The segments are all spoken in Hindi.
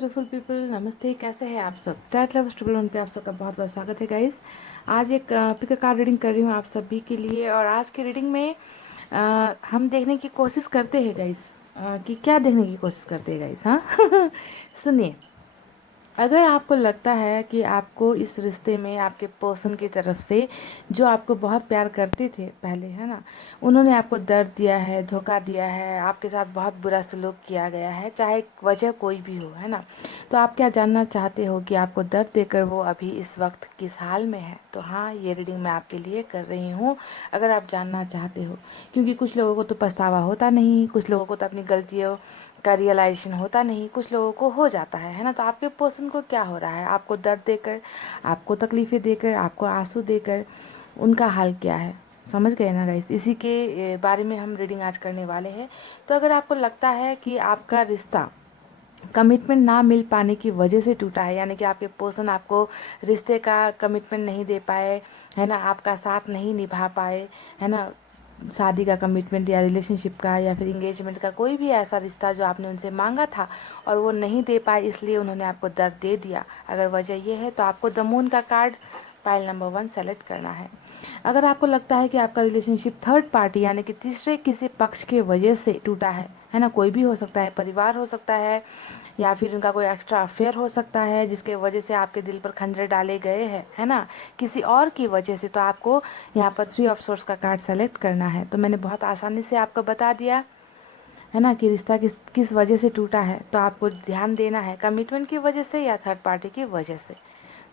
ब्यूटीफुल पीपल, नमस्ते। कैसे हैं आप सब? टैट लव स्टूडियो पे आप सबका बहुत बहुत स्वागत है गाइस। आज एक पिक कार्ड रीडिंग कर रही हूँ आप सभी के लिए। और आज की रीडिंग में हम देखने की कोशिश करते हैं गाइस, कि क्या देखने की कोशिश करते हैं गाइस। हाँ सुनिए, अगर आपको लगता है कि आपको इस रिश्ते में आपके पर्सन की तरफ से, जो आपको बहुत प्यार करते थे पहले, है ना, उन्होंने आपको दर्द दिया है, धोखा दिया है, आपके साथ बहुत बुरा सलूक किया गया है, चाहे वजह कोई भी हो, है ना, तो आप क्या जानना चाहते हो कि आपको दर्द देकर वो अभी इस वक्त किस हाल में है? तो हाँ, ये रीडिंग मैं आपके लिए कर रही हूँ, अगर आप जानना चाहते हो। क्योंकि कुछ लोगों को तो पछतावा होता नहीं, कुछ लोगों को तो अपनी गलतियों का रियलाइजेशन होता नहीं, कुछ लोगों को हो जाता है ना। तो आपके पर्सन को क्या हो रहा है? आपको दर्द देकर, आपको तकलीफ़ें देकर, आपको आंसू देकर उनका हाल क्या है? समझ गए ना गाइस? इसी के बारे में हम रीडिंग आज करने वाले हैं। तो अगर आपको लगता है कि आपका रिश्ता कमिटमेंट ना मिल पाने की वजह से टूटा है, यानी कि आपके पर्सन आपको रिश्ते का कमिटमेंट नहीं दे पाए, है ना, आपका साथ नहीं निभा पाए, है ना, शादी का कमिटमेंट या रिलेशनशिप का या फिर इंगेजमेंट का कोई भी ऐसा रिश्ता जो आपने उनसे मांगा था और वो नहीं दे पाए, इसलिए उन्होंने आपको दर्द दे दिया। अगर वजह ये है तो आपको द मून का कार्ड पाइल नंबर 1 सेलेक्ट करना है। अगर आपको लगता है कि आपका रिलेशनशिप थर्ड पार्टी यानी कि तीसरे किसी पक्ष के वजह से टूटा है ना, कोई भी हो सकता है, परिवार हो सकता है, या फिर उनका कोई एक्स्ट्रा अफेयर हो सकता है जिसके वजह से आपके दिल पर खंजर डाले गए हैं, है ना, किसी और की वजह से, तो आपको यहाँ पर 3 ऑफ सोर्स का कार्ड सेलेक्ट करना है। तो मैंने बहुत आसानी से आपको बता दिया है ना कि रिश्ता किस किस वजह से टूटा है। तो आपको ध्यान देना है कमिटमेंट की वजह से या थर्ड पार्टी की वजह से।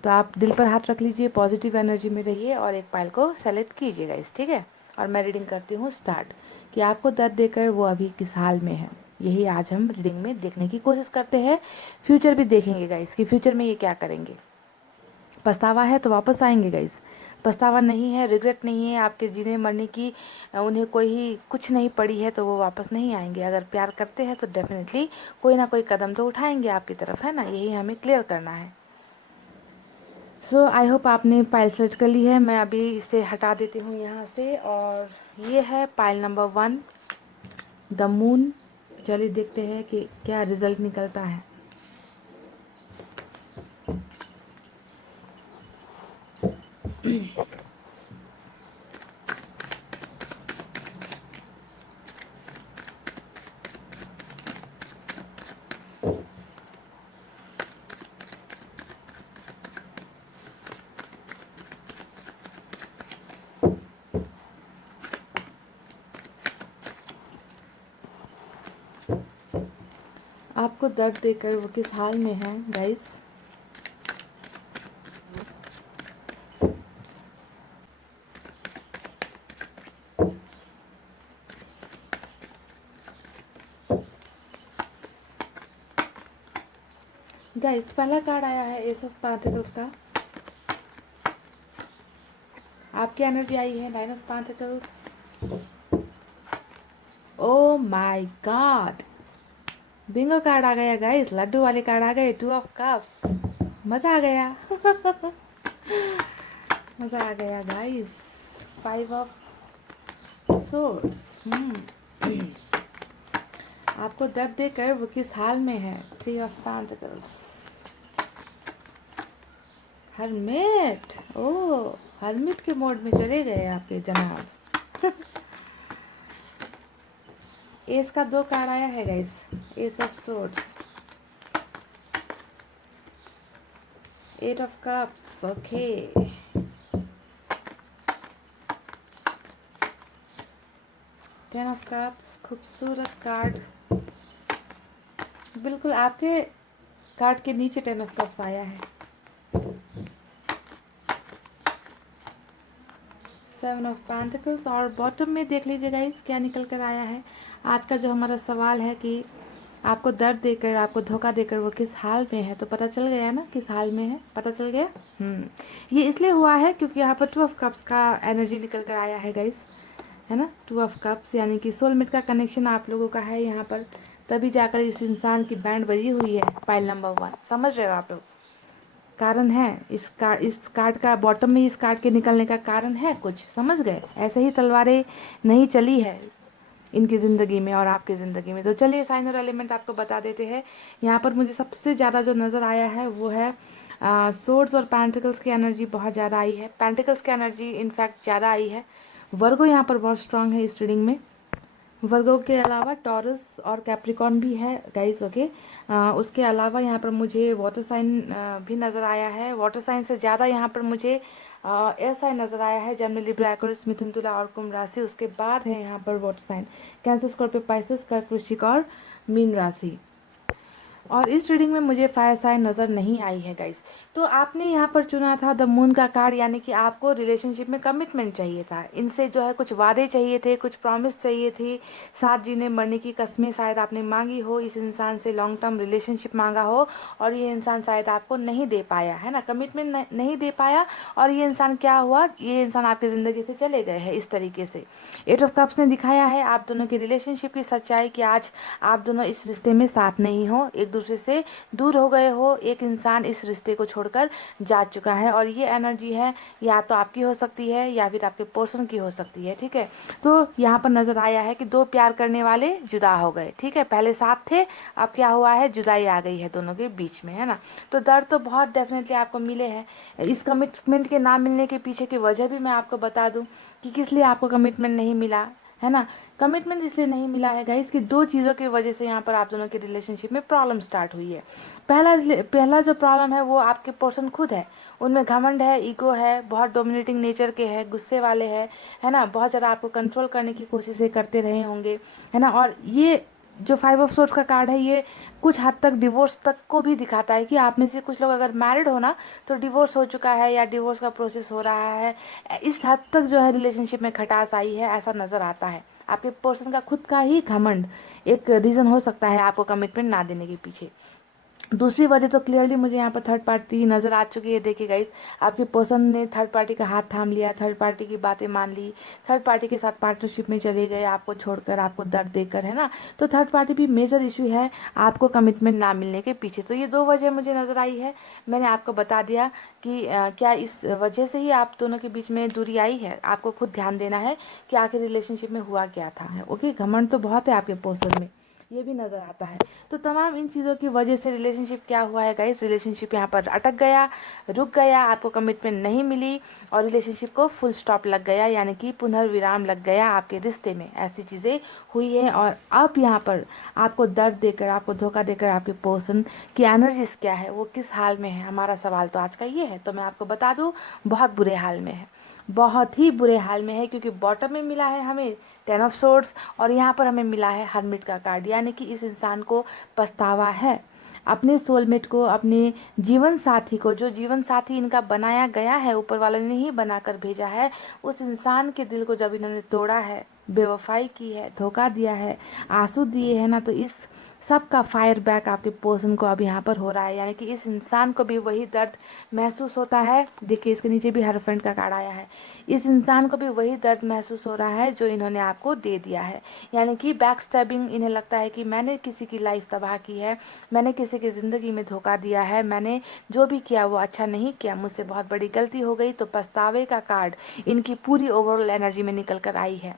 तो आप दिल पर हाथ रख लीजिए, पॉजिटिव एनर्जी में रहिए और एक पाइल को सेलेक्ट कीजिएगा इस, ठीक है। और मैं रीडिंग करती हूँ स्टार्ट, कि आपको दर्द देकर वो अभी किस हाल में है। यही आज हम रीडिंग में देखने की कोशिश करते हैं। फ्यूचर भी देखेंगे गाइस कि फ्यूचर में ये क्या करेंगे। पछतावा है तो वापस आएंगे गाइस, पछतावा नहीं है, रिग्रेट नहीं है, आपके जीने मरने की उन्हें कोई ही कुछ नहीं पड़ी है, तो वो वापस नहीं आएंगे। अगर प्यार करते हैं तो डेफिनेटली कोई ना कोई कदम तो उठाएंगे आपकी तरफ, है ना, यही हमें क्लियर करना है। सो आई होप आपने पाइल सेलेक्ट कर ली है। मैं अभी इसे हटा देती हूँ यहाँ से। और ये है पाइल नंबर 1 द मून। चलिए देखते हैं कि क्या रिजल्ट निकलता है। आपको दर्द देकर वो किस हाल में है गाइस? गाइस पहला कार्ड आया है एस ऑफ पेंटिकल्स का। आपकी एनर्जी आई है 9 of pentacles. Oh my god, bingo card आ गया गाइस, लड्डू वाले कार्ड आ गए, 2 ऑफ कप्स। मजा आ गया मजा आ गया गाइस। 5 of swords. आपको दर्द देकर वो किस हाल में है? 3 of pentacles. Hermit, oh hermit के मोड में चले गए आपके जनाब एस का 2 कार्ड आया है guys, S of swords, 8 of cups, okay, 10 of cups. खूबसूरत कार्ड, बिल्कुल आपके कार्ड के नीचे 10 ऑफ कप्स आया है। 7 ऑफ पेंटिकल्स। और बॉटम में देख लीजिए गाइस क्या निकल कर आया है। आज का जो हमारा सवाल है कि आपको दर्द देकर, आपको धोखा देकर वो किस हाल में है, तो पता चल गया ना किस हाल में है, पता चल गया। ये इसलिए हुआ है क्योंकि यहाँ पर 2 ऑफ कप्स का एनर्जी निकल कर आया है गाइस, है ना। 2 ऑफ कप्स यानी कि सोलमेट का कनेक्शन आप लोगों का है यहाँ पर, तभी जाकर इस इंसान की बैंड बजी हुई है पाइल नंबर 1। समझ रहे हो आप लोग? कारण है इस कार्ड का बॉटम में, इस कार्ड के निकलने का कारण है कुछ, समझ गए? ऐसे ही तलवारें नहीं चली है, इनकी ज़िंदगी में और आपकी ज़िंदगी में। तो चलिए साइन और एलिमेंट आपको बता देते हैं। यहाँ पर मुझे सबसे ज़्यादा जो नज़र आया है वो है सोर्ड्स और पेंटिकल्स की एनर्जी बहुत ज़्यादा आई है। पेंटिकल्स की एनर्जी इनफैक्ट ज़्यादा आई है। वर्गो यहाँ पर बहुत स्ट्रांग है इस रीडिंग में। वर्गो के अलावा टॉरस और कैप्रिकॉर्न भी है गाइस, ओके। उसके अलावा यहाँ पर मुझे वाटर साइन भी नज़र आया है। वाटर साइन से ज़्यादा यहाँ पर मुझे एयर साइन नज़र आया है, जेमिनी, लिब्रा, एक्वेरियस, मिथुन, तुला और कुंभ राशि। उसके बाद है यहाँ पर water sign Cancer, Scorpio, Pisces, कर्क, वृश्चिक और मीन राशि। और इस रीडिंग में मुझे फायर साइन नज़र नहीं आई है गाइस। तो आपने यहाँ पर चुना था द मून का कार्ड, यानी कि आपको रिलेशनशिप में कमिटमेंट चाहिए था। इनसे जो है कुछ वादे चाहिए थे, कुछ प्रॉमिस चाहिए थी, साथ जीने मरने की कस्में शायद आपने मांगी हो, इस इंसान से लॉन्ग टर्म रिलेशनशिप मांगा हो और ये इंसान शायद आपको नहीं दे पाया है ना, कमिटमेंट नहीं दे पाया। और ये इंसान क्या हुआ, ये इंसान आपकी ज़िंदगी से चले गए हैं इस तरीके से। एट ऑफ कप्स ने दिखाया है आप दोनों की रिलेशनशिप की सच्चाई कि आज आप दोनों इस रिश्ते में साथ नहीं हो, एक दूसरे से दूर हो गए हो। एक इंसान इस रिश्ते को छोड़कर जा चुका है और ये एनर्जी है या तो आपकी हो सकती है या फिर आपके पर्सन की हो सकती है, ठीक है। तो यहाँ पर नजर आया है कि दो प्यार करने वाले जुदा हो गए, ठीक है। पहले साथ थे, अब क्या हुआ है, जुदाई आ गई है दोनों के बीच में, है ना। तो दर्द तो बहुत डेफिनेटली आपको मिले हैं। इस कमिटमेंट के ना मिलने के पीछे की वजह भी मैं आपको बता दूं कि किस लिए आपको कमिटमेंट नहीं मिला है ना। कमिटमेंट इसलिए नहीं मिला है गाइस कि दो चीज़ों की वजह से यहाँ पर आप दोनों की रिलेशनशिप में प्रॉब्लम स्टार्ट हुई है। पहला जो प्रॉब्लम है वो आपके पर्सन खुद है। उनमें घमंड है, ईगो है, बहुत डोमिनेटिंग नेचर के हैं, गुस्से वाले हैं, है ना। बहुत ज़्यादा आपको कंट्रोल करने की कोशिशें करते रहे होंगे, है ना। और ये जो फाइव ऑफ सोर्ड्स का कार्ड है ये कुछ हद तक डिवोर्स तक को भी दिखाता है कि आप में से कुछ लोग अगर मैरिड हो ना तो डिवोर्स हो चुका है या डिवोर्स का प्रोसेस हो रहा है। इस हद तक जो है रिलेशनशिप में खटास आई है, ऐसा नज़र आता है। आपके पर्सन का खुद का ही घमंड एक रीज़न हो सकता है आपको कमिटमेंट ना देने के पीछे। दूसरी वजह तो क्लियरली मुझे यहाँ पर थर्ड पार्टी नज़र आ चुकी है। देखिए गाइस, आपके पर्सन ने थर्ड पार्टी का हाथ थाम लिया, थर्ड पार्टी की बातें मान ली, थर्ड पार्टी के साथ पार्टनरशिप में चले गए आपको छोड़कर, आपको दर्द देकर, है ना। तो थर्ड पार्टी भी मेजर इशू है आपको कमिटमेंट ना मिलने के पीछे। तो ये दो वजह मुझे नज़र आई है। मैंने आपको बता दिया कि क्या इस वजह से ही आप दोनों के बीच में दूरी आई है। आपको खुद ध्यान देना है कि आखिर रिलेशनशिप में हुआ क्या था, है ओके। घमंड तो बहुत है आपके पर्सन में, ये भी नज़र आता है। तो तमाम इन चीज़ों की वजह से रिलेशनशिप क्या हुआ है गाइस, रिलेशनशिप यहाँ पर अटक गया, रुक गया, आपको कमिटमेंट नहीं मिली और रिलेशनशिप को फुल स्टॉप लग गया, यानी कि पुनर्विराम लग गया आपके रिश्ते में। ऐसी चीज़ें हुई है और अब यहाँ पर आपको दर्द देकर, आपको धोखा देकर आपके पर्सन की एनर्जीज क्या है, वो किस हाल में है, हमारा सवाल तो आज का ये है। तो मैं आपको बता दूँ, बहुत बुरे हाल में है, बहुत ही बुरे हाल में है। क्योंकि बॉटम में मिला है हमें टेन ऑफ सोर्ड्स और यहाँ पर हमें मिला है हर्मिट का कार्ड, यानी कि इस इंसान को पछतावा है अपने सोलमेट को, अपने जीवन साथी को, जो जीवन साथी इनका बनाया गया है, ऊपर वाले ने ही बनाकर भेजा है, उस इंसान के दिल को जब इन्होंने तोड़ा है, बेवफाई की है, धोखा दिया है, आंसू दिए हैं ना, तो इस सब का फायर बैक आपके पर्सन को अब यहाँ पर हो रहा है। यानी कि इस इंसान को भी वही दर्द महसूस होता है। देखिए इसके नीचे भी हरफ्रेंड का कार्ड आया है। इस इंसान को भी वही दर्द महसूस हो रहा है जो इन्होंने आपको दे दिया है। यानी कि बैक स्टैबिंग, इन्हें लगता है कि मैंने किसी की लाइफ तबाह की है, मैंने किसी की ज़िंदगी में धोखा दिया है, मैंने जो भी किया वो अच्छा नहीं किया, मुझसे बहुत बड़ी गलती हो गई। तो पछतावे का कार्ड इनकी पूरी ओवरऑल एनर्जी में निकल कर आई है।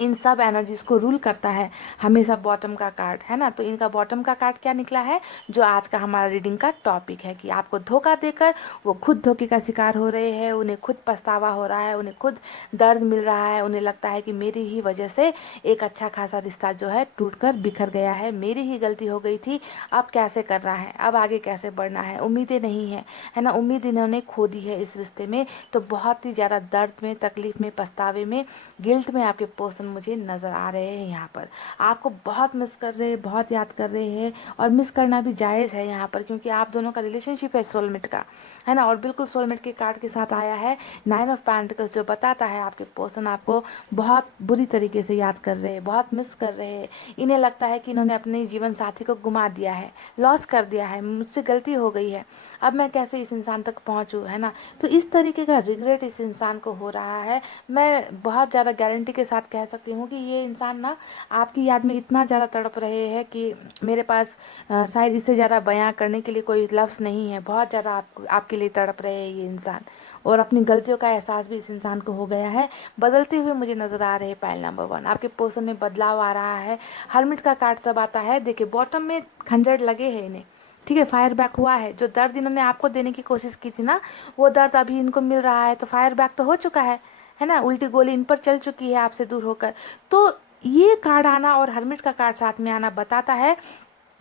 इन सब एनर्जीज को रूल करता है हमेशा बॉटम का कार्ड, है ना। तो इनका बॉटम का कार्ड क्या निकला है, जो आज का हमारा रीडिंग का टॉपिक है कि आपको धोखा देकर वो खुद धोखे का शिकार हो रहे हैं, उन्हें खुद पछतावा हो रहा है, उन्हें खुद दर्द मिल रहा है, उन्हें लगता है कि मेरी ही वजह से एक अच्छा खासा रिश्ता जो है टूटकर बिखर गया है, मेरी ही गलती हो गई थी, अब कैसे करना है, अब आगे कैसे बढ़ना है, उम्मीदें नहीं है ना। उम्मीद इन्होंने खो दी है इस रिश्ते में। तो बहुत ही ज़्यादा दर्द में, तकलीफ में, पछतावे में, गिल्ट में आपके पर्सन मुझे नज़र आ रहे हैं। यहाँ पर आपको बहुत मिस कर रहे हैं, बहुत याद कर रहे हैं और मिस करना भी जायज़ है यहाँ पर, क्योंकि आप दोनों का रिलेशनशिप है सोलमेट का, है ना। और बिल्कुल सोलमेट के कार्ड के साथ आया है नाइन ऑफ पेंटिकल्स, जो बताता है आपके पर्सन आपको बहुत बुरी तरीके से याद कर रहे हैं, बहुत मिस कर रहे हैं। इन्हें लगता है कि इन्होंने अपने जीवन साथी को गुमा दिया है, लॉस कर दिया है, मुझसे गलती हो गई है, अब मैं कैसे इस इंसान तक पहुँचूँ, है ना। तो इस तरीके का रिग्रेट इस इंसान को हो रहा है। मैं बहुत ज़्यादा गारंटी के साथ कह सकती हूँ कि ये इंसान ना आपकी याद में इतना ज़्यादा तड़प रहे हैं कि मेरे पास शायद इससे ज़्यादा बयां करने के लिए कोई लफ्ज़ नहीं है। बहुत ज़्यादा आपके लिए तड़प रहे हैं ये इंसान, और अपनी गलतियों का एहसास भी इस इंसान को हो गया है। बदलते हुए मुझे नजर आ रहे हैं पाइल नंबर 1, आपके पर्सन में बदलाव आ रहा है। हर्मिट का कार्ड तब आता है, देखिए बॉटम में खंजर लगे हैं इन्हें, ठीक है, फायर बैक हुआ है। जो दर्द इन्होंने आपको देने की कोशिश की थी ना, वो दर्द अभी इनको मिल रहा है, तो फायर बैक तो हो चुका है ना, उल्टी गोली इन पर चल चुकी है आपसे दूर होकर। तो ये कार्ड आना और हर्मिट का कार्ड साथ में आना बताता है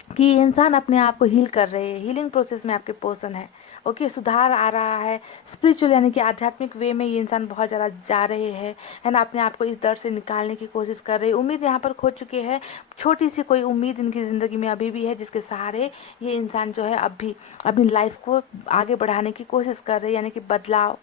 कि ये इंसान अपने आप को हील कर रहे हैं, हीलिंग प्रोसेस में आपके पर्सन है। ओके, सुधार आ रहा है, स्पिरिचुअल यानी कि आध्यात्मिक वे में ये इंसान बहुत ज़्यादा जा रहे हैं, है ना, अपने आप को इस दर्द से निकालने की कोशिश कर रहे हैं। उम्मीद यहाँ पर खो चुके हैं, छोटी सी कोई उम्मीद इनकी ज़िंदगी में अभी भी है, जिसके सहारे ये इंसान जो है अब भी अपनी लाइफ को आगे बढ़ाने की कोशिश कर रहे हैं, यानी कि बदलाव,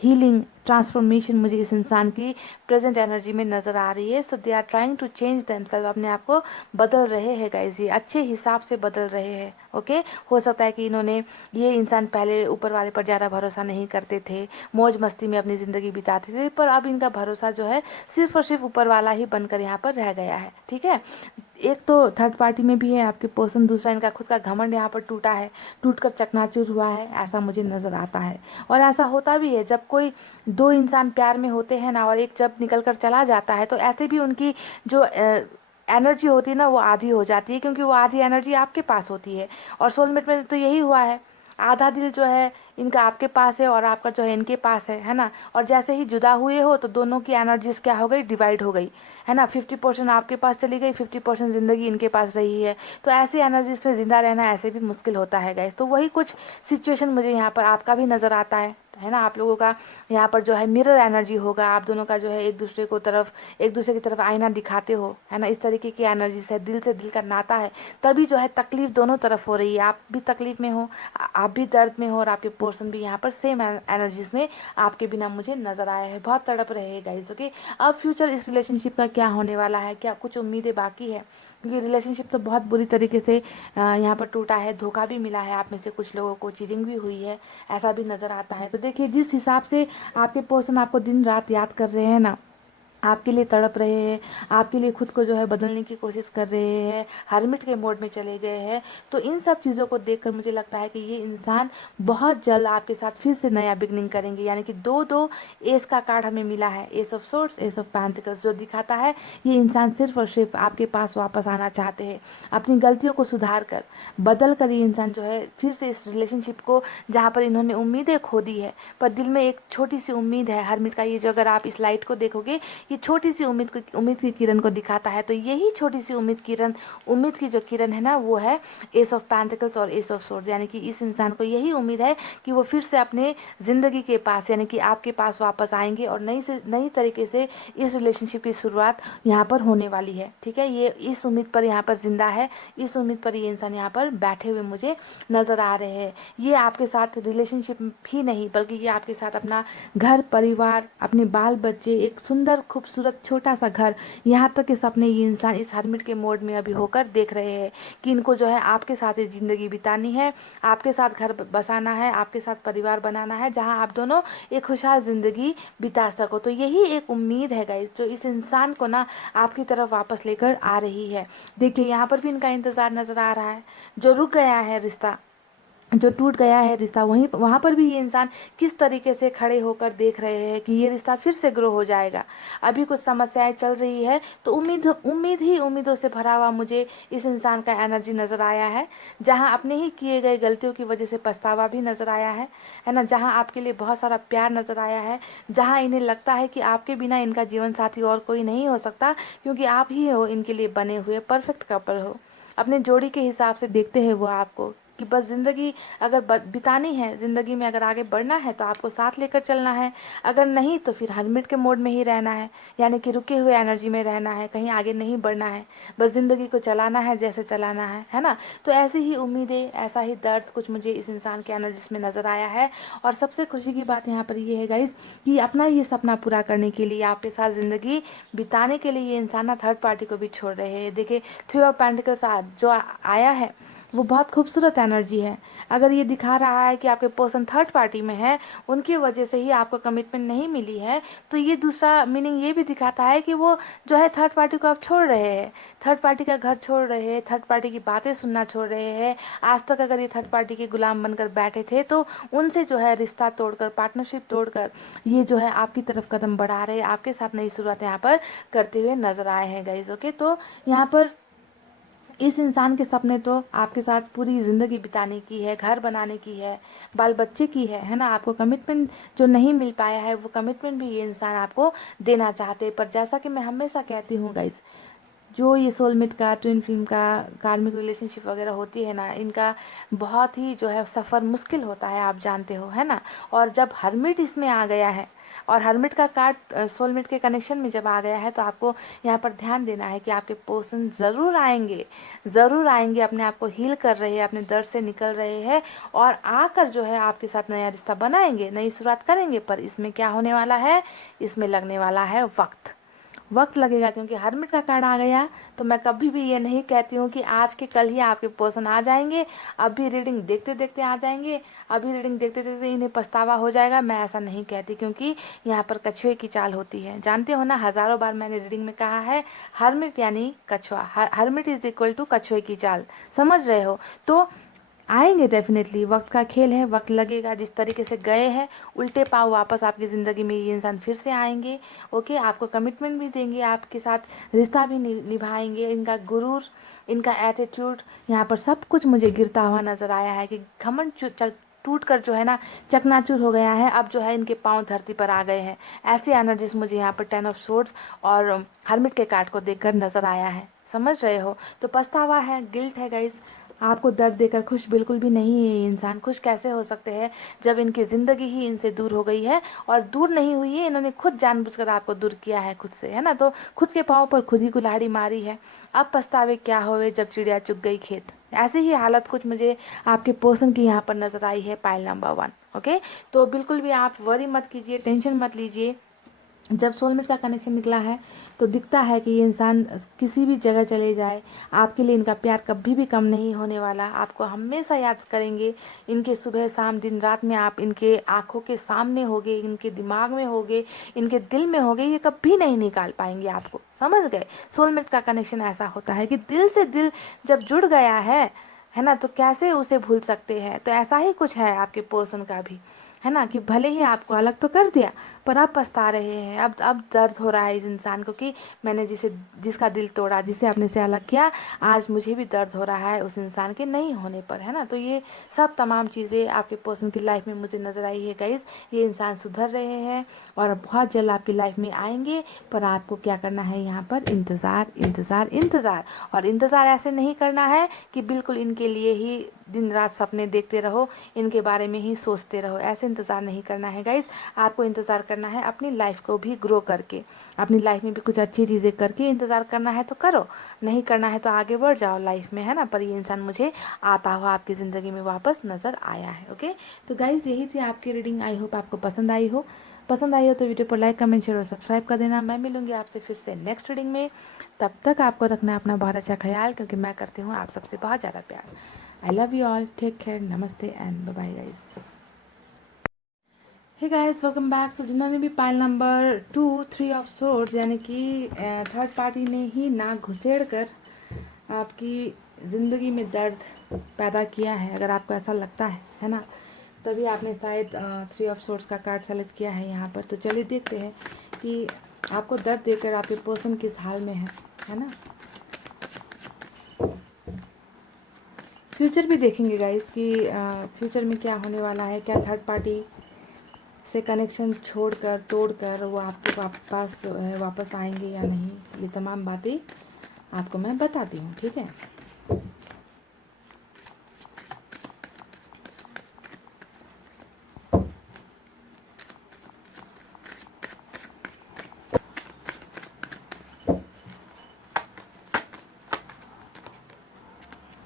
हीलिंग, ट्रांसफॉर्मेशन मुझे इस इंसान की प्रेजेंट एनर्जी में नज़र आ रही है। So they are trying to change themselves, अपने आप को बदल रहे हैं गाइस, ये अच्छे हिसाब से बदल रहे हैं। ओके, हो सकता है कि इन्होंने, ये इंसान पहले ऊपर वाले पर ज़्यादा भरोसा नहीं करते थे, मौज मस्ती में अपनी ज़िंदगी बिताते थे, पर अब इनका भरोसा जो है सिर्फ और सिर्फ ऊपर वाला ही बनकर यहाँ पर रह गया है। ठीक है, एक तो थर्ड पार्टी में भी है आपके पर्सन, दूसरा इनका खुद का घमंड यहाँ पर टूटा है, टूटकर चकनाचूर हुआ है, ऐसा मुझे नज़र आता है। और ऐसा होता भी है जब कोई दो इंसान प्यार में होते हैं ना, और एक जब निकल कर चला जाता है, तो ऐसे भी उनकी जो एनर्जी होती है ना, वो आधी हो जाती है, क्योंकि वो आधी एनर्जी आपके पास होती है। और सोलमेट में तो यही हुआ है, आधा दिल जो है इनका आपके पास है और आपका जो है इनके पास है ना। और जैसे ही जुदा हुए हो तो दोनों की एनर्जीज क्या हो गई, डिवाइड हो गई, है ना। 50% आपके पास चली गई, 50% ज़िंदगी इनके पास रही है। तो ऐसी एनर्जीज में ज़िंदा रहना ऐसे भी मुश्किल होता है गाइस। तो वही कुछ सिचुएशन मुझे यहाँ पर आपका भी नज़र आता है ना। आप लोगों का यहाँ पर जो है मिरर एनर्जी होगा, आप दोनों का जो है एक दूसरे की तरफ आईना दिखाते हो, है ना। इस तरीके की एनर्जी से दिल का नाता है, तभी जो है तकलीफ दोनों तरफ हो रही है, आप भी तकलीफ में हो, आप भी दर्द में हो, और आपके पर्सन भी यहाँ पर सेम एनर्जीज में आपके बिना मुझे नजर आया है, बहुत तड़प रहे हैं गाइस। ओके, अब फ्यूचर इस रिलेशनशिप का क्या होने वाला है, क्या कुछ उम्मीदें बाकी है, क्योंकि रिलेशनशिप तो बहुत बुरी तरीके से यहाँ पर टूटा है, धोखा भी मिला है, आप में से कुछ लोगों को चीटिंग भी हुई है, ऐसा भी नज़र आता है। तो देखिए, जिस हिसाब से आपके पर्सन आपको दिन रात याद कर रहे हैं ना, आपके लिए तड़प रहे हैं, आपके लिए खुद को जो है बदलने की कोशिश कर रहे हैं, हर्मिट के मोड में चले गए हैं, तो इन सब चीज़ों को देखकर मुझे लगता है कि ये इंसान बहुत जल्द आपके साथ फिर से नया बिगनिंग करेंगे। यानी कि दो दो एस का कार्ड हमें मिला है, S of swords, S of pentacles, जो दिखाता है ये इंसान सिर्फ और सिर्फ आपके पास वापस आना चाहते हैं, अपनी गलतियों को सुधार कर, बदल कर ये इंसान जो है फिर से इस रिलेशनशिप को, जहाँ पर इन्होंने उम्मीदें खो दी है, पर दिल में एक छोटी सी उम्मीद है। हर्मिट का ये जो, अगर आप इस लाइट को देखोगे, ये छोटी सी उम्मीद की किरण को दिखाता है। तो यही छोटी सी उम्मीद की जो किरण है ना, वो है एस ऑफ पेंटिकल्स और एस ऑफ सोर्ड्स। यानी कि इस इंसान को यही उम्मीद है कि वो फिर से अपने ज़िंदगी के पास, यानी कि आपके पास वापस आएंगे, और नई तरीके से इस रिलेशनशिप की शुरुआत यहाँ पर होने वाली है। ठीक है, ये इस उम्मीद पर यहाँ पर जिंदा है, इस उम्मीद पर ये इंसान यहाँ पर बैठे हुए मुझे नज़र आ रहे हैं। ये आपके साथ रिलेशनशिप ही नहीं, बल्कि ये आपके साथ अपना घर परिवार, अपने बाल बच्चे, एक सुंदर खूबसूरत छोटा सा घर, यहाँ तक के सपने ये इंसान इस हर्मिट के मोड में अभी होकर देख रहे हैं कि इनको जो है आपके साथ ज़िंदगी बितानी है, आपके साथ घर बसाना है, आपके साथ परिवार बनाना है, जहाँ आप दोनों एक खुशहाल ज़िंदगी बिता सको। तो यही एक उम्मीद है गाइस, जो इस इंसान को ना आपकी तरफ वापस लेकर आ रही है। देखिए, यहाँ पर भी इनका इंतज़ार नज़र आ रहा है, जो रुक गया है रिश्ता, जो टूट गया है रिश्ता, वहाँ पर भी ये इंसान किस तरीके से खड़े होकर देख रहे हैं कि ये रिश्ता फिर से ग्रो हो जाएगा। अभी कुछ समस्याएं चल रही है, तो उम्मीदों से भरा हुआ मुझे इस इंसान का एनर्जी नज़र आया है, जहाँ अपने ही किए गए गलतियों की वजह से पछतावा भी नज़र आया है ना। जहाँ आपके लिए बहुत सारा प्यार नज़र आया है, जहाँ इन्हें लगता है कि आपके बिना इनका जीवन साथी और कोई नहीं हो सकता, क्योंकि आप ही हो इनके लिए बने हुए परफेक्ट कपल हो। अपने जोड़ी के हिसाब से देखते हैं वो आपको, कि बस ज़िंदगी अगर बितानी है, ज़िंदगी में अगर आगे बढ़ना है तो आपको साथ लेकर चलना है, अगर नहीं तो फिर हर्मिट के मोड में ही रहना है, यानी कि रुके हुए एनर्जी में रहना है, कहीं आगे नहीं बढ़ना है, बस ज़िंदगी को चलाना है जैसे चलाना है ना। तो ऐसी ही उम्मीदें, ऐसा ही दर्द कुछ मुझे इस इंसान के एनर्जीज में नज़र आया है। और सबसे खुशी की बात यहाँ पर ये है गाइस, कि अपना ये सपना पूरा करने के लिए, आपके साथ ज़िंदगी बिताने के लिए ये इंसान ना थर्ड पार्टी को भी छोड़ रहे हैं। देखिए, 3 ऑफ पेंटिकल्स जो आया है, वो बहुत खूबसूरत एनर्जी है। अगर ये दिखा रहा है कि आपके पर्सन थर्ड पार्टी में है, उनकी वजह से ही आपको कमिटमेंट नहीं मिली है, तो ये दूसरा मीनिंग ये भी दिखाता है कि वो जो है थर्ड पार्टी को आप छोड़ रहे हैं, थर्ड पार्टी का घर छोड़ रहे हैं, थर्ड पार्टी की बातें सुनना छोड़ रहे हैं। आज तक अगर ये थर्ड पार्टी के गुलाम बनकर बैठे थे, तो उनसे जो है रिश्ता तोड़कर, पार्टनरशिप तोड़कर ये जो है आपकी तरफ कदम बढ़ा रहे, आपके साथ नई शुरुआत यहाँ पर करते हुए नजर आए हैं गाइज। ओके, तो यहाँ पर इस इंसान के सपने तो आपके साथ पूरी ज़िंदगी बिताने की है, घर बनाने की है, बाल बच्चे की है ना। आपको कमिटमेंट जो नहीं मिल पाया है, वो कमिटमेंट भी ये इंसान आपको देना चाहते हैं। पर जैसा कि मैं हमेशा कहती हूँ गाइज, जो ये सोलमेट का, ट्विन फिल्म का, कार्मिक रिलेशनशिप वगैरह होती है ना, इनका बहुत ही जो है सफ़र मुश्किल होता है, आप जानते हो, है ना। और जब हर्मिट इसमें आ गया है, और हर्मिट का कार्ड सोलमेट के कनेक्शन में जब आ गया है, तो आपको यहाँ पर ध्यान देना है कि आपके पर्सन ज़रूर आएंगे, ज़रूर आएंगे, अपने आप को हील कर रहे हैं, अपने दर्द से निकल रहे हैं, और आकर जो है आपके साथ नया रिश्ता बनाएंगे, नई शुरुआत करेंगे। पर इसमें क्या होने वाला है, इसमें लगने वाला है वक्त, वक्त लगेगा, क्योंकि हर्मिट का कार्ड आ गया। तो मैं कभी भी ये नहीं कहती हूँ कि आज के कल ही आपके पर्सन आ जाएंगे, अभी रीडिंग देखते देखते आ जाएंगे, अभी रीडिंग देखते देखते इन्हें पछतावा हो जाएगा। मैं ऐसा नहीं कहती, क्योंकि यहाँ पर कछुए की चाल होती है, जानते हो ना, हज़ारों बार मैंने रीडिंग में कहा है, हर्मिट यानी कछुआ, हर्मिट इज इक्वल टू कछुए की चाल, समझ रहे हो। तो आएंगे डेफिनेटली, वक्त का खेल है, वक्त लगेगा। जिस तरीके से गए हैं, उल्टे पाँव वापस आपकी ज़िंदगी में ये इंसान फिर से आएंगे। ओके, आपको कमिटमेंट भी देंगे, आपके साथ रिश्ता भी निभाएंगे। इनका गुरूर, इनका एटीट्यूड, यहाँ पर सब कुछ मुझे गिरता हुआ नज़र आया है कि घमंड टूट कर जो है ना चकनाचूर हो गया है। अब जो है इनके पाँव धरती पर आ गए हैं। ऐसे एनर्जीज मुझे यहाँ पर 10 ऑफ सोर्ड्स और हर्मिट के कार्ड को देखकर नज़र आया है, समझ रहे हो। तो पछतावा है, गिल्ट है गाइस। आपको दर्द देकर खुश बिल्कुल भी नहीं है ये इंसान। खुश कैसे हो सकते हैं जब इनकी ज़िंदगी ही इनसे दूर हो गई है, और दूर नहीं हुई है, इन्होंने खुद जानबूझकर आपको दूर किया है खुद से, है ना। तो खुद के पाँव पर खुद ही कुल्हाड़ी मारी है। अब पछतावे क्या होवे जब चिड़िया चुग गई खेत। ऐसी ही हालत कुछ मुझे आपके पर्सन की यहाँ पर नज़र आई है, पाइल नंबर 1। ओके, तो बिल्कुल भी आप वरी मत कीजिए, टेंशन मत लीजिए। जब सोलमेट का कनेक्शन निकला है, तो दिखता है कि ये इंसान किसी भी जगह चले जाए, आपके लिए इनका प्यार कभी भी कम नहीं होने वाला। आपको हमेशा याद करेंगे, इनके सुबह शाम दिन रात में आप इनके आंखों के सामने होगे, इनके दिमाग में होगे, इनके दिल में होगे। ये कभी नहीं निकाल पाएंगे आपको, समझ गए। सोलमेट का कनेक्शन ऐसा होता है कि दिल से दिल जब जुड़ गया है ना, तो कैसे उसे भूल सकते हैं। तो ऐसा ही कुछ है आपके पर्सन का भी, है ना, कि भले ही आपको अलग तो कर दिया, पर अब पछता रहे हैं। अब दर्द हो रहा है इस इंसान को कि मैंने जिसका दिल तोड़ा, जिसे अपने से अलग किया, आज मुझे भी दर्द हो रहा है उस इंसान के नहीं होने पर, है ना। तो ये सब तमाम चीज़ें आपके पर्सन की लाइफ में मुझे नज़र आई है गाइस। ये इंसान सुधर रहे हैं और बहुत जल्द आपकी लाइफ में आएंगे। पर आपको क्या करना है यहाँ पर, इंतज़ार इंतज़ार इंतज़ार। और इंतज़ार ऐसे नहीं करना है कि बिल्कुल इनके लिए ही दिन रात सपने देखते रहो, इनके बारे में ही सोचते रहो। ऐसे इंतज़ार नहीं करना है गाइस। आपको इंतज़ार करना है अपनी लाइफ को भी ग्रो करके, अपनी लाइफ में भी कुछ अच्छी चीज़ें करके। इंतज़ार करना है तो करो, नहीं करना है तो आगे बढ़ जाओ लाइफ में, है ना। पर ये इंसान मुझे आता हुआ आपकी ज़िंदगी में वापस नज़र आया है। ओके, तो गाइस यही थी आपकी रीडिंग। आई होप आपको पसंद आई हो। पसंद आई हो तो वीडियो को लाइक, कमेंट, शेयर और सब्सक्राइब कर देना। मैं मिलूंगी आपसे फिर से नेक्स्ट रीडिंग में। तब तक आपको रखना है अपना बहुत अच्छा ख्याल, क्योंकि मैं करती हूँ आप सबसे बहुत ज़्यादा प्यार। I love you all. Take care. Namaste and bye bye guys. हे गाइस, वेलकम बैक। सो जिन्होंने भी पाइल नंबर 2 3 ऑफ सोर्ड्स यानी कि थर्ड पार्टी ने ही नाक घुसेड़ कर आपकी ज़िंदगी में दर्द पैदा किया है, अगर आपको ऐसा लगता है ना, तभी आपने शायद 3 ऑफ सोर्ड्स का कार्ड सेलेक्ट किया है यहाँ पर। तो चलिए देखते हैं कि आपको दर्द देकर आपके पर्सन किस हाल में है ना। फ्यूचर भी देखेंगे गाइस कि फ्यूचर में क्या होने वाला है। क्या थर्ड पार्टी से कनेक्शन छोड़कर, तोड़कर वो आपके पास वापस आएंगे या नहीं, ये तमाम बातें आपको मैं बताती हूँ, ठीक है।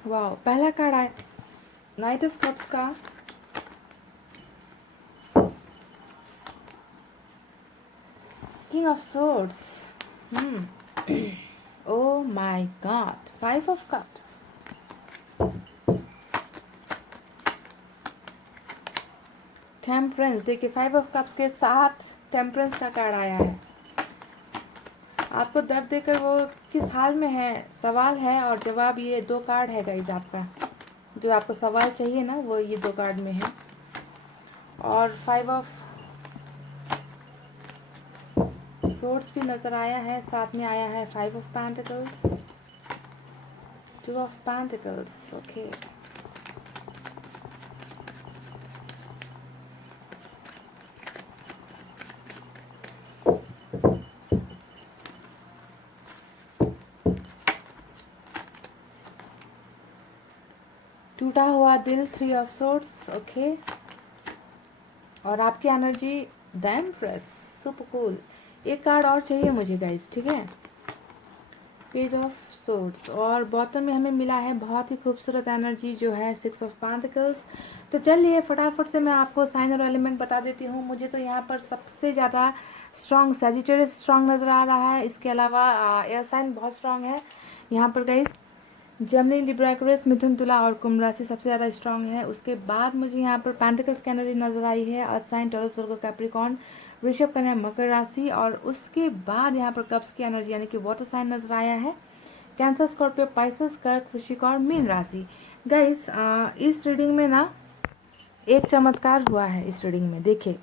वाह, पहला कार्ड आया नाइट ऑफ कप्स का, king of swords, O my God, 5 of cups, temperance, देखिए 5 ऑफ कप्स के साथ टेम्परेंस का कार्ड आया है। आपको दर्द देकर वो किस हाल में है, सवाल है और जवाब, ये 2 कार्ड है गाइज आपका। जो आपको सवाल चाहिए ना वो ये 2 कार्ड में है। और 5 ऑफ सोर्ड्स भी नज़र आया है, साथ में आया है 5 of pentacles, 2 of pentacles. Okay, टूटा हुआ दिल, 3 ऑफ सोर्ड्स। ओके, और आपकी energy the empress, super cool. एक कार्ड और चाहिए मुझे गाइस, ठीक है। पेज ऑफ सोर्ड्स, और बॉटम में हमें मिला है बहुत ही खूबसूरत एनर्जी जो है 6 ऑफ पेंटिकल्स। तो चलिए फटाफट से मैं आपको साइन और एलिमेंट बता देती हूँ। मुझे तो यहाँ पर सबसे ज़्यादा स्ट्रॉन्ग सैजिटेरियस स्ट्रॉन्ग नज़र आ रहा है। इसके अलावा एयर साइन बहुत स्ट्रॉन्ग है यहाँ पर गाइस। जेमिनी, लिब्रा, एक्वेरियस, मिथुन, तुला और कुंभ राशि सबसे ज़्यादा स्ट्रॉन्ग है। उसके बाद मुझे यहाँ पर पेंटिकल्स की एनर्जी नजर आई है, अर्थ साइन, टॉरस, वर्गो, कैप्रिकॉर्न, वृषभ, कन्या, मकर राशि। और उसके बाद यहाँ पर कप्स की एनर्जी यानी कि वाटर साइन नजर आया है, कैंसर, स्कॉर्पियो, पाइसेस, कर्क, वृश्चिक और मीन राशि। गाइस इस रीडिंग में ना एक चमत्कार हुआ है। इस रीडिंग में देखिए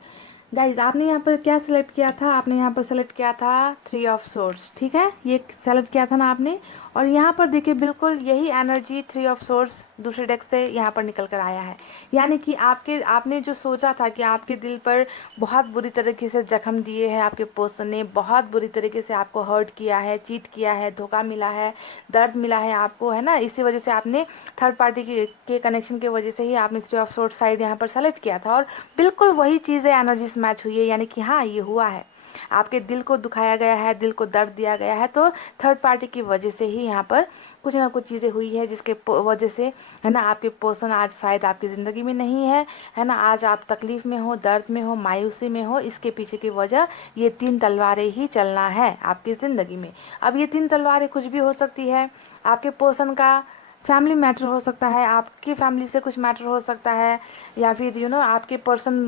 गाइज, आपने यहाँ पर क्या सेलेक्ट किया था, आपने यहाँ पर सेलेक्ट किया था 3 ऑफ सोर्ड्स, ठीक है, ये सेलेक्ट किया था ना आपने। और यहाँ पर देखिए बिल्कुल यही एनर्जी 3 ऑफ सोर्ड्स दूसरे डेक से यहाँ पर निकल कर आया है। यानी कि आपने जो सोचा था कि आपके दिल पर बहुत बुरी तरीके से जख्म दिए हैं, आपके पर्सन ने बहुत बुरी तरीके से आपको हर्ट किया है, चीट किया है, धोखा मिला है, दर्द मिला है आपको, है ना। इसी वजह से आपने थर्ड पार्टी के कनेक्शन की वजह से ही आपने 3 ऑफ सोर्ड्स साइड यहाँ पर सेलेक्ट किया था। और बिल्कुल वही चीज़ें एनर्जी मैच हुई है, यानी कि हाँ ये हुआ है, आपके दिल को दुखाया गया है, दिल को दर्द दिया गया है, तो थर्ड पार्टी की वजह से ही यहाँ पर कुछ ना कुछ चीज़ें हुई है, जिसके वजह से, है ना, आपके पर्सन आज शायद आपकी ज़िंदगी में नहीं है ना। आज आप तकलीफ़ में हो, दर्द में हो, मायूसी में हो, इसके पीछे की वजह ये 3 तलवारें ही चलना है आपकी ज़िंदगी में। अब ये 3 तलवारें कुछ भी हो सकती है, आपके पर्सन का फैमिली मैटर हो सकता है, आपकी फैमिली से कुछ मैटर हो सकता है, या फिर आपके पर्सन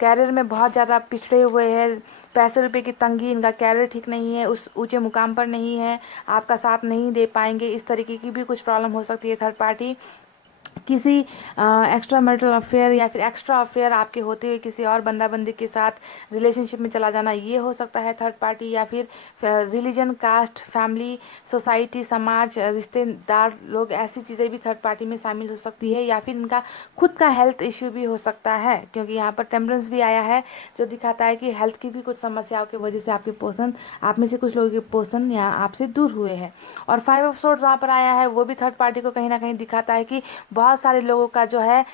कैरियर में बहुत ज़्यादा पिछड़े हुए हैं, पैसे रुपए की तंगी, इनका कैरियर ठीक नहीं है, उस ऊंचे मुकाम पर नहीं है, आपका साथ नहीं दे पाएंगे, इस तरीके की भी कुछ प्रॉब्लम हो सकती है। थर्ड पार्टी किसी एक्स्ट्रा मैरिटल अफेयर या फिर एक्स्ट्रा अफेयर आपके होते हुए किसी और बंदा बंदी के साथ रिलेशनशिप में चला जाना, ये हो सकता है थर्ड पार्टी। या फिर रिलीजन, कास्ट, फैमिली, सोसाइटी, समाज, रिश्तेदार लोग, ऐसी चीज़ें भी थर्ड पार्टी में शामिल हो सकती है। या फिर इनका खुद का हेल्थ इश्यू भी हो सकता है, क्योंकि यहाँ पर टेम्परेंस भी आया है जो दिखाता है कि हेल्थ की भी कुछ समस्याओं की वजह से आपके पर्सन, आप में से कुछ लोगों के पर्सन यहाँ आपसे दूर हुए हैं। और 5 ऑफ सोर्ड्स वहाँ पर आया है, वो भी थर्ड पार्टी को कहीं ना कहीं दिखाता है कि बहुत सारे लोगों का जो है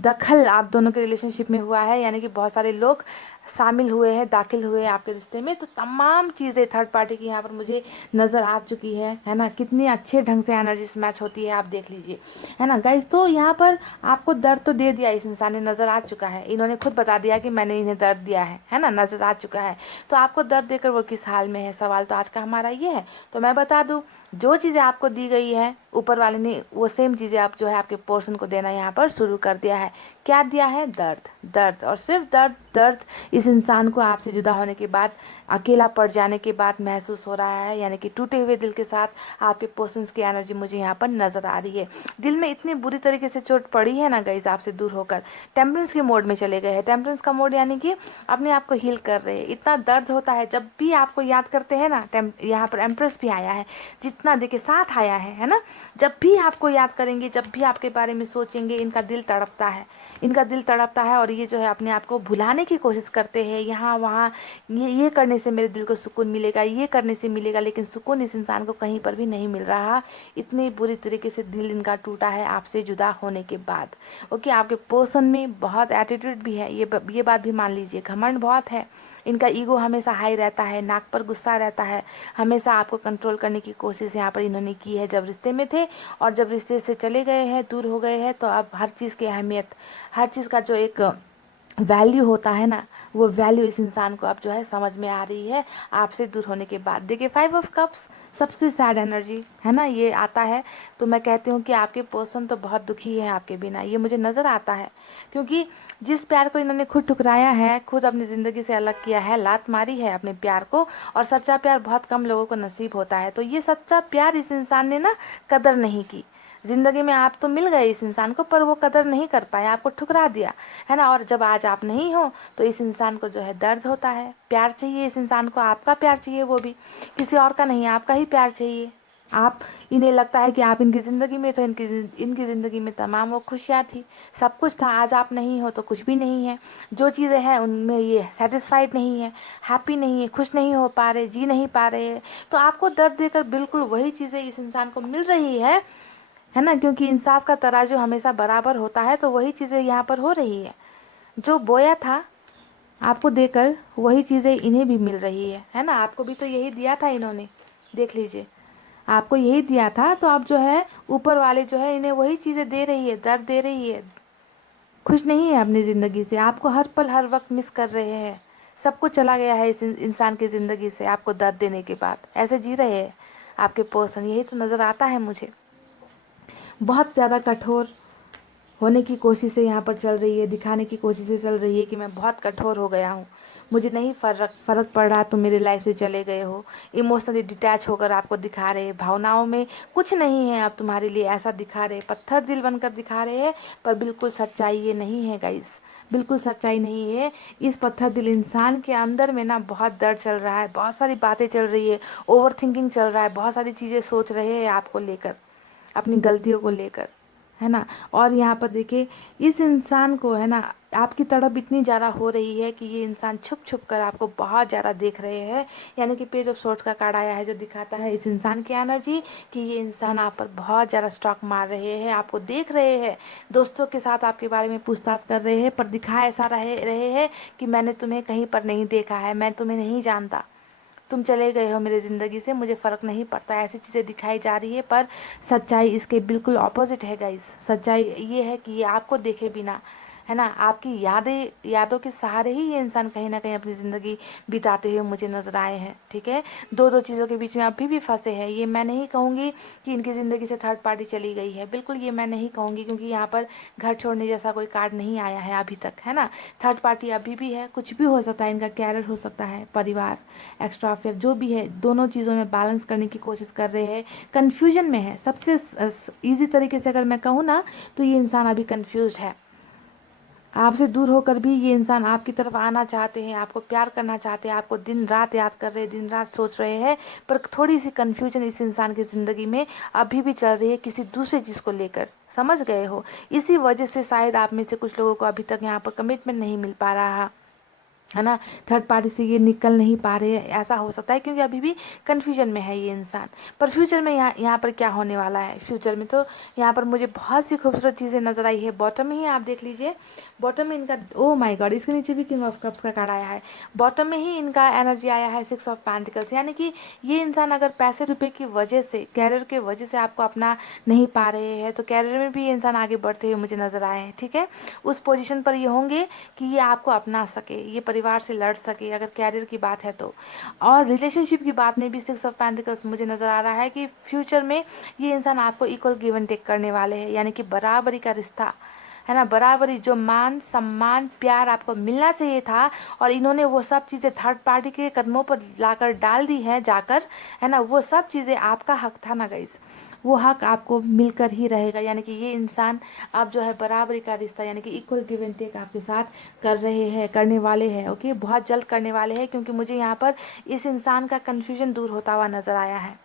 दखल आप दोनों के रिलेशनशिप में हुआ है, यानी कि बहुत सारे लोग शामिल हुए हैं, दाखिल हुए हैं आपके रिश्ते में। तो तमाम चीज़ें थर्ड पार्टी की यहाँ पर मुझे नज़र आ चुकी है ना। कितनी अच्छे ढंग से एनर्जीज मैच होती है, आप देख लीजिए, है ना गाइज। तो यहाँ पर आपको दर्द तो दे दिया इस इंसान ने, नज़र आ चुका है, इन्होंने खुद बता दिया कि मैंने इन्हें दर्द दिया है ना, नज़र आ चुका है। तो आपको दर्द देकर वो किस हाल में है, सवाल तो आज का हमारा ये है। तो मैं बता दूँ, जो चीज़ें आपको दी गई है ऊपर वाले ने, वो सेम चीज़ें आप जो है आपके पर्सन को देना यहाँ पर शुरू कर दिया है। क्या दिया है? दर्द, दर्द और सिर्फ दर्द। दर्द इस इंसान को आपसे जुदा होने के बाद, अकेला पड़ जाने के बाद महसूस हो रहा है, यानी कि टूटे हुए दिल के साथ आपके पर्सन की एनर्जी मुझे यहाँ पर नज़र आ रही है। दिल में इतनी बुरी तरीके से चोट पड़ी है ना गाइज, आपसे दूर होकर टेम्परेंस के मोड में चले गए हैं। टेम्परेंस का मोड यानी कि अपने आप को हील कर रहे हैं। इतना दर्द होता है जब भी आपको याद करते हैं ना, यहाँ पर एम्प्रेस भी आया है, जितना देखिए साथ आया है ना। जब भी आपको याद करेंगे, जब भी आपके बारे में सोचेंगे, इनका दिल तड़पता है, इनका दिल तड़पता है। और ये जो है अपने आप को भुलाने की कोशिश करते हैं, यहाँ वहाँ, ये करने से मेरे दिल को सुकून मिलेगा, ये करने से मिलेगा, लेकिन सुकून इस इंसान को कहीं पर भी नहीं मिल रहा। इतनी बुरी तरीके से दिल इनका टूटा है आपसे जुदा होने के बाद। ओके, आपके पर्सन में बहुत एटीट्यूड भी है, ये बात भी मान लीजिए, घमंड बहुत है, इनका ईगो हमेशा हाई रहता है, नाक पर गुस्सा रहता है, हमेशा आपको कंट्रोल करने की कोशिश यहाँ पर इन्होंने की है जब रिश्ते में थे। और जब रिश्ते से चले गए हैं, दूर हो गए हैं, तो अब हर चीज़ की अहमियत, हर चीज़ का जो एक वैल्यू होता है ना, वो वैल्यू इस इंसान को अब जो है समझ में आ रही है आपसे दूर होने के बाद। देखिए 5 ऑफ कप्स सबसे सैड एनर्जी है ना, ये आता है। तो मैं कहती हूँ कि आपके पर्सन तो बहुत दुखी है आपके बिना, ये मुझे नज़र आता है। क्योंकि जिस प्यार को इन्होंने खुद ठुकराया है, खुद अपनी ज़िंदगी से अलग किया है, लात मारी है अपने प्यार को, और सच्चा प्यार बहुत कम लोगों को नसीब होता है। तो ये सच्चा प्यार इस इंसान ने ना कदर नहीं की। ज़िंदगी में आप तो मिल गए इस इंसान को, पर वो कदर नहीं कर पाया, आपको ठुकरा दिया, है ना। और जब आज आप नहीं हो तो इस इंसान को जो है दर्द होता है, प्यार चाहिए इस इंसान को, आपका प्यार चाहिए, वो भी किसी और का नहीं, आपका ही प्यार चाहिए। आप इन्हें लगता है कि आप इनकी ज़िंदगी में, तो इनकी इनकी ज़िंदगी में तमाम वो खुशियाँ थी, सब कुछ था। आज आप नहीं हो तो कुछ भी नहीं है। जो चीज़ें हैं उनमें ये सेटिस्फाइड नहीं है, हैप्पी नहीं है, खुश नहीं हो पा रहे, जी नहीं पा रहे हैं। तो आपको दर्द देकर बिल्कुल वही चीज़ें इस इंसान को मिल रही है ना, क्योंकि इंसाफ का तराजू हमेशा बराबर होता है। तो वही चीज़ें यहाँ पर हो रही है, जो बोया था आपको देकर वही चीज़ें इन्हें भी मिल रही है ना। आपको भी तो यही दिया था इन्होंने, देख लीजिए, आपको यही दिया था। तो आप जो है ऊपर वाले जो है इन्हें वही चीज़ें दे रही है, दर्द दे रही है, खुश नहीं है अपनी ज़िंदगी से, आपको हर पल हर वक्त मिस कर रहे हैं। सब कुछ चला गया है इस इंसान की ज़िंदगी से आपको दर्द देने के बाद, ऐसे जी रहे हैं आपके पर्सन, यही तो नज़र आता है मुझे। बहुत ज़्यादा कठोर होने की कोशिशें यहाँ पर चल रही है, दिखाने की कोशिशें चल रही है कि मैं बहुत कठोर हो गया हूँ, मुझे नहीं फ़र्क पड़ रहा, तुम मेरी लाइफ से चले गए हो। इमोशनली डिटैच होकर आपको दिखा रहे हैं, भावनाओं में कुछ नहीं है अब तुम्हारे लिए, ऐसा दिखा रहे, पत्थर दिल बनकर दिखा रहे हैं। पर बिल्कुल सच्चाई ये नहीं है गाइस, बिल्कुल सच्चाई नहीं है। इस पत्थर दिल इंसान के अंदर में ना बहुत दर्द चल रहा है, बहुत सारी बातें चल रही है, ओवर थिंकिंग चल रहा है, बहुत सारी चीज़ें सोच रहे हैं आपको लेकर, अपनी गलतियों को लेकर, है ना। और यहाँ पर देखिए इस इंसान को, है ना, आपकी तड़प इतनी ज़्यादा हो रही है कि ये इंसान छुप छुप कर आपको बहुत ज़्यादा देख रहे हैं। यानी कि पेज ऑफ सोर्ट्स का कार्ड आया है जो दिखाता है इस इंसान की एनर्जी, कि ये इंसान आप पर बहुत ज़्यादा स्टॉक मार रहे हैं, आपको देख रहे हैं, दोस्तों के साथ आपके बारे में पूछताछ कर रहे हैं, पर दिखा ऐसा रहे हैं कि मैंने तुम्हें कहीं पर नहीं देखा है, मैं तुम्हें नहीं जानता, तुम चले गए हो मेरी ज़िंदगी से, मुझे फ़र्क नहीं पड़ता, ऐसी चीज़ें दिखाई जा रही है। पर सच्चाई इसके बिल्कुल ऑपोजिट है गाइस। सच्चाई ये है कि ये आपको देखे बिना, है ना, आपकी यादों के सहारे ही ये इंसान कहीं ना कहीं अपनी ज़िंदगी बिताते हुए मुझे नज़र आए हैं। ठीक है, दो चीज़ों के बीच में अभी भी फंसे हैं। ये मैं नहीं कहूँगी कि इनकी ज़िंदगी से थर्ड पार्टी चली गई है, बिल्कुल ये मैं नहीं कहूँगी, क्योंकि यहाँ पर घर छोड़ने जैसा कोई कार्ड नहीं आया है अभी तक, है ना। थर्ड पार्टी अभी भी है, कुछ भी हो सकता है, इनका कैरियर हो सकता है, परिवार, एक्स्ट्रा अफेयर, जो भी है, दोनों चीज़ों में बैलेंस करने की कोशिश कर रहे हैं, कन्फ्यूजन में है। सबसे ईजी तरीके से अगर मैं कहूँ ना, तो ये इंसान अभी कन्फ्यूज्ड है। आपसे दूर होकर भी ये इंसान आपकी तरफ आना चाहते हैं, आपको प्यार करना चाहते हैं, आपको दिन रात याद कर रहे हैं, दिन रात सोच रहे हैं। पर थोड़ी सी कन्फ्यूजन इस इंसान की ज़िंदगी में अभी भी चल रही है किसी दूसरे चीज़ को लेकर, समझ गए हो। इसी वजह से शायद आप में से कुछ लोगों को अभी तक यहाँ पर कमिटमेंट नहीं मिल पा रहा, है ना, थर्ड पार्टी से ये निकल नहीं पा रहे हैं, ऐसा हो सकता है, क्योंकि अभी भी कन्फ्यूजन में है ये इंसान। पर फ्यूचर में यहाँ पर क्या होने वाला है, फ्यूचर में तो यहाँ पर मुझे बहुत सी खूबसूरत चीज़ें नज़र आई है। बॉटम में ही आप देख लीजिए, बॉटम में इनका, ओ माय गॉड, इसके नीचे भी किंग ऑफ कप्स का कार्ड आया है। बॉटम में ही इनका एनर्जी आया है सिक्स ऑफ पेंटिकल्स, यानी कि ये इंसान अगर पैसे रुपए की वजह से, कैरियर के वजह से आपको अपना नहीं पा रहे हैं, तो कैरियर में भी ये इंसान आगे बढ़ते हुए मुझे नज़र आए हैं। ठीक है, उस पोजीशन पर ये होंगे कि ये आपको अपना सके, ये परिवार से लड़ सके, अगर कैरियर की बात है तो। और रिलेशनशिप की बात में भी सिक्स ऑफ पेंटिकल्स मुझे नज़र आ रहा है कि फ्यूचर में ये इंसान आपको इक्वल गिव एंड टेक करने वाले हैं, यानी कि बराबरी का रिश्ता, है ना, बराबरी, जो मान सम्मान प्यार आपको मिलना चाहिए था, और इन्होंने वो सब चीज़ें थर्ड पार्टी के कदमों पर लाकर डाल दी हैं जाकर, है ना। वो सब चीज़ें आपका हक था ना गाइस, वो हक आपको मिलकर ही रहेगा। यानी कि ये इंसान आप जो है बराबरी का रिश्ता, यानी कि इक्वल गिव एंड टेक आपके साथ कर रहे हैं, करने वाले हैं। ओके, बहुत जल्द करने वाले हैं, क्योंकि मुझे यहाँ पर इस इंसान का कन्फ्यूजन दूर होता हुआ नज़र आया है।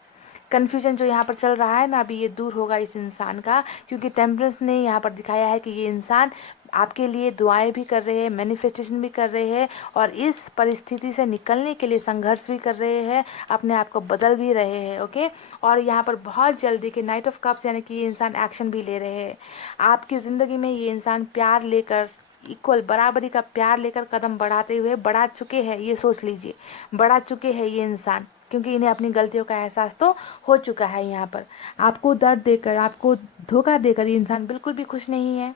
कन्फ्यूजन जो यहाँ पर चल रहा है ना, अभी ये दूर होगा इस इंसान का, क्योंकि टेम्परेंस ने यहाँ पर दिखाया है कि ये इंसान आपके लिए दुआएं भी कर रहे हैं, मैनिफेस्टेशन भी कर रहे हैं, और इस परिस्थिति से निकलने के लिए संघर्ष भी कर रहे हैं, अपने आप को बदल भी रहे हैं। ओके, और यहाँ पर बहुत जल्दी के नाइट ऑफ कप्स, यानी कि ये इंसान एक्शन भी ले रहे हैं आपकी ज़िंदगी में। ये इंसान प्यार लेकर, इक्वल बराबरी का प्यार लेकर कदम बढ़ाते हुए बढ़ा चुके हैं, ये सोच लीजिए, बढ़ा चुके हैं ये इंसान, क्योंकि इन्हें अपनी गलतियों का एहसास तो हो चुका है। यहाँ पर आपको दर्द देकर, आपको धोखा देकर ये इंसान बिल्कुल भी खुश नहीं है,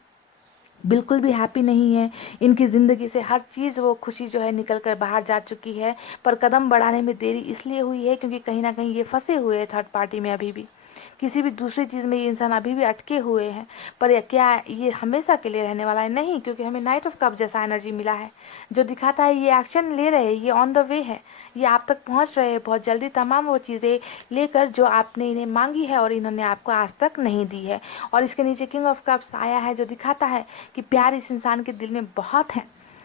बिल्कुल भी हैप्पी नहीं है। इनकी ज़िंदगी से हर चीज़, वो खुशी जो है निकल कर बाहर जा चुकी है। पर कदम बढ़ाने में देरी इसलिए हुई है क्योंकि कहीं ना कहीं ये फंसे हुए हैं थर्ड पार्टी में अभी भी, किसी भी दूसरी चीज़ में ये इंसान अभी भी अटके हुए हैं। पर क्या ये हमेशा के लिए रहने वाला है? नहीं, क्योंकि हमें नाइट ऑफ कप जैसा एनर्जी मिला है जो दिखाता है ये एक्शन ले रहे हैं, ये ऑन द वे है, ये आप तक पहुंच रहे हैं बहुत जल्दी तमाम वो चीज़ें लेकर जो आपने इन्हें मांगी है और इन्होंने आपको आज तक नहीं दी है। और इसके नीचे किंग ऑफ कप्स आया है जो दिखाता है कि प्यार इस इंसान के दिल में बहुत है,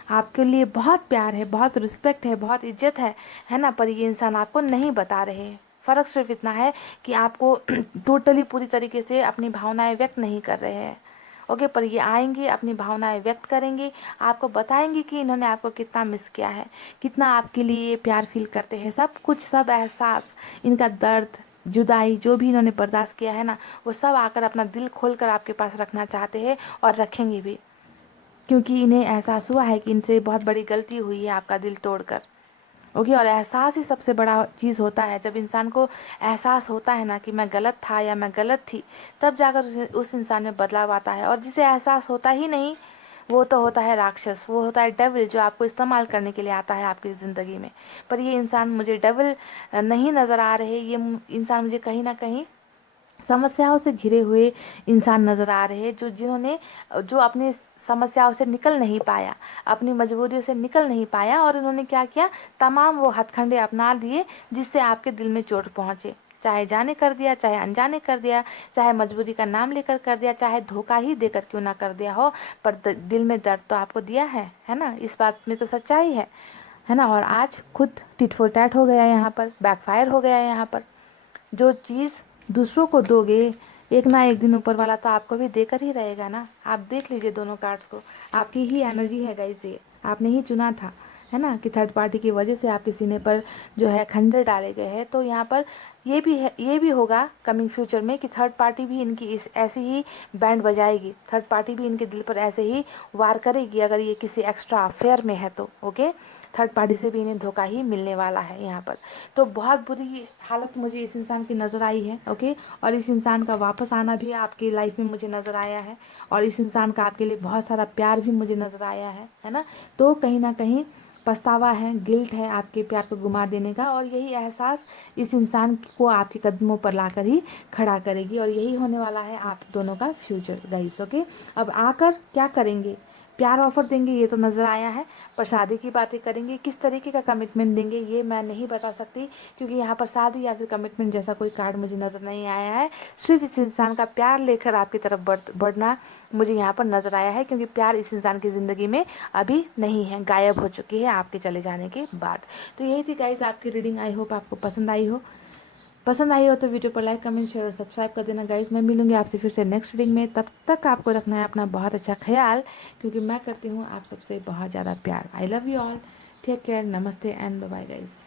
आपके लिए बहुत प्यार है, बहुत रिस्पेक्ट है, बहुत इज्जत है ना। पर ये इंसान आपको नहीं बता रहे हैं। फ़र्क सिर्फ इतना है कि आपको टोटली पूरी तरीके से अपनी भावनाएं व्यक्त नहीं कर रहे हैं। ओके, पर ये आएंगे, अपनी भावनाएं व्यक्त करेंगे, आपको बताएंगे कि इन्होंने आपको कितना मिस किया है, कितना आपके लिए प्यार फील करते हैं, सब कुछ, सब एहसास, इनका दर्द, जुदाई जो भी इन्होंने बर्दाश्त किया है ना, वो सब आकर अपना दिल खोल कर आपके पास रखना चाहते हैं और रखेंगे भी, क्योंकि इन्हें एहसास हुआ है कि इनसे बहुत बड़ी गलती हुई है आपका दिल तोड़कर। ओके, और एहसास ही सबसे बड़ा चीज़ होता है। जब इंसान को एहसास होता है ना कि मैं गलत था या मैं गलत थी, तब जाकर उस इंसान में बदलाव आता है। और जिसे एहसास होता ही नहीं, वो तो होता है राक्षस, वो होता है डेविल, जो आपको इस्तेमाल करने के लिए आता है आपकी ज़िंदगी में। पर ये इंसान मुझे डेविल नहीं नज़र आ रहे, ये इंसान मुझे कहीं ना कहीं समस्याओं से घिरे हुए इंसान नज़र आ रहे हैं, जिन्होंने जो अपनी समस्याओं से निकल नहीं पाया, अपनी मजबूरियों से निकल नहीं पाया, और उन्होंने क्या किया, तमाम वो हथकंडे अपना लिए जिससे आपके दिल में चोट पहुँचे। चाहे जाने कर दिया, चाहे अनजाने कर दिया, चाहे मजबूरी का नाम लेकर कर दिया, चाहे धोखा ही देकर क्यों ना कर दिया हो, पर दिल में दर्द तो आपको दिया है ना। इस बात में तो सच्चाई है ना। और आज खुद टिट फॉर टैट हो गया, यहाँ पर बैकफायर हो गया। यहाँ पर जो चीज़ दूसरों को दोगे, एक ना एक दिन ऊपर वाला तो आपको भी देकर ही रहेगा ना। आप देख लीजिए दोनों कार्ड्स को, आपकी ही एनर्जी है गाइस, ये आपने ही चुना था, है ना, कि थर्ड पार्टी की वजह से आपके सीने पर जो है खंजर डाले गए हैं। तो यहाँ पर ये भी है, ये भी होगा कमिंग फ्यूचर में कि थर्ड पार्टी भी इनकी इस ऐसी ही बैंड बजाएगी, थर्ड पार्टी भी इनके दिल पर ऐसे ही वार करेगी अगर ये किसी एक्स्ट्रा अफेयर में है तो। ओके, थर्ड पार्टी से भी इन्हें धोखा ही मिलने वाला है यहाँ पर। तो बहुत बुरी हालत मुझे इस इंसान की नज़र आई है। ओके, और इस इंसान का वापस आना भी आपकी लाइफ में मुझे नज़र आया है, और इस इंसान का आपके लिए बहुत सारा प्यार भी मुझे नज़र आया है ना। तो कहीं ना कहीं पछतावा है, गिल्ट है आपके प्यार को गुमा देने का, और यही एहसास इस इंसान को आपके कदमों पर लाकर ही खड़ा करेगी, और यही होने वाला है आप दोनों का फ्यूचर गाइस। ओके, अब आकर क्या करेंगे, प्यार ऑफर देंगे ये तो नज़र आया है, पर शादी की बातें करेंगे, किस तरीके का कमिटमेंट देंगे ये मैं नहीं बता सकती, क्योंकि यहाँ पर शादी या फिर कमिटमेंट जैसा कोई कार्ड मुझे नज़र नहीं आया है। सिर्फ इस इंसान का प्यार लेकर आपकी तरफ बढ़ना मुझे यहाँ पर नज़र आया है, क्योंकि प्यार इस इंसान की ज़िंदगी में अभी नहीं है, गायब हो चुकी है आपके चले जाने के बाद। तो यही थी गाइज आपकी रीडिंग। आई होप आपको पसंद आई हो तो वीडियो पर लाइक, कमेंट, शेयर और सब्सक्राइब कर देना गाइज। मैं मिलूंगी आपसे फिर से नेक्स्ट रीडिंग में, तब तक आपको रखना है अपना बहुत अच्छा ख्याल, क्योंकि मैं करती हूँ आप सबसे बहुत ज़्यादा प्यार। I love you all, take care, namaste and bye guys.